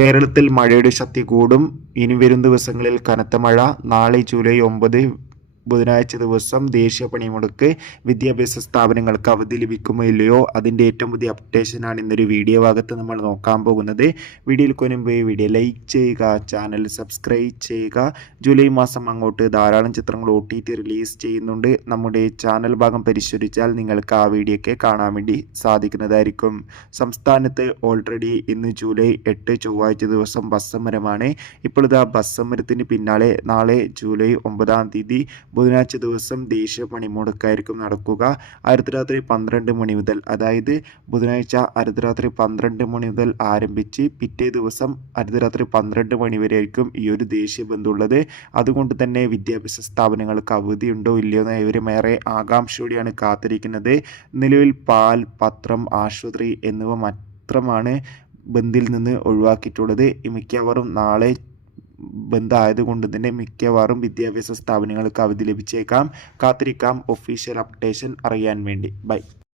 കേരളത്തിൽ മഴയുടെ ശക്തി കൂടും. ഇനി വരും ദിവസങ്ങളിൽ കനത്ത മഴ. നാളെ ജൂലൈ 9 ബുധനാഴ്ച ദിവസം ദേശീയ പണിമുടക്ക്. വിദ്യാഭ്യാസ സ്ഥാപനങ്ങൾക്ക് അവധി ലഭിക്കുമോ ഇല്ലയോ, അതിൻ്റെ ഏറ്റവും പുതിയ അപ്ഡേഷനാണ് ഇന്നൊരു വീഡിയോ ഭാഗത്ത് നമ്മൾ നോക്കാൻ പോകുന്നത്. വീഡിയോയിൽ കൊനുമ്പ് വീഡിയോ ലൈക്ക് ചെയ്യുക, ചാനൽ സബ്സ്ക്രൈബ് ചെയ്യുക. ജൂലൈ മാസം അങ്ങോട്ട് ധാരാളം ചിത്രങ്ങൾ OTT റിലീസ് ചെയ്യുന്നുണ്ട്. നമ്മുടെ ചാനൽ ഭാഗം പരിശോധിച്ചാൽ നിങ്ങൾക്ക് ആ വീഡിയോ ഒക്കെ കാണാൻ വേണ്ടി സാധിക്കുന്നതായിരിക്കും. സംസ്ഥാനത്ത് ഓൾറെഡി ഇന്ന് ജൂലൈ 8 ചൊവ്വാഴ്ച ദിവസം ബസ് സമരമാണ്. ഇപ്പോൾ ഇതാ ബസ് സമരത്തിന് പിന്നാലെ നാളെ ജൂലൈ 9 ബുധനാഴ്ച ദിവസം ദേശീയ പണിമുടക്കായിരിക്കും നടക്കുക. അർദ്ധരാത്രി 12 മണി മുതൽ, അതായത് ബുധനാഴ്ച അർദ്ധരാത്രി 12 മണി മുതൽ ആരംഭിച്ച് പിറ്റേ ദിവസം അർദ്ധരാത്രി 12 മണി വരെ ആയിരിക്കും ഈ ഒരു ദേശീയ ബന്ദ് ഉള്ളത്. അതുകൊണ്ട് തന്നെ വിദ്യാഭ്യാസ സ്ഥാപനങ്ങൾക്ക് അവധി ഉണ്ടോ ഇല്ലയോ എന്ന് ഇവരും ഏറെ ആകാംക്ഷയോടെയാണ് കാത്തിരിക്കുന്നത്. നിലവിൽ പാൽ, പത്രം, ആശുപത്രി എന്നിവ മാത്രമാണ് ബന്ദിൽ നിന്ന് ഒഴിവാക്കിയിട്ടുള്ളത്. മിക്കവാറും നാളെ ബന്ദ് ആയതുകൊണ്ട് തന്നെ മിക്കവാറും വിദ്യാഭ്യാസ സ്ഥാപനങ്ങൾക്ക് അവധി ലഭിച്ചേക്കാം. കാത്തിരിക്കാം ഒഫീഷ്യൽ അപ്ഡേഷൻ അറിയാൻ വേണ്ടി. ബൈ.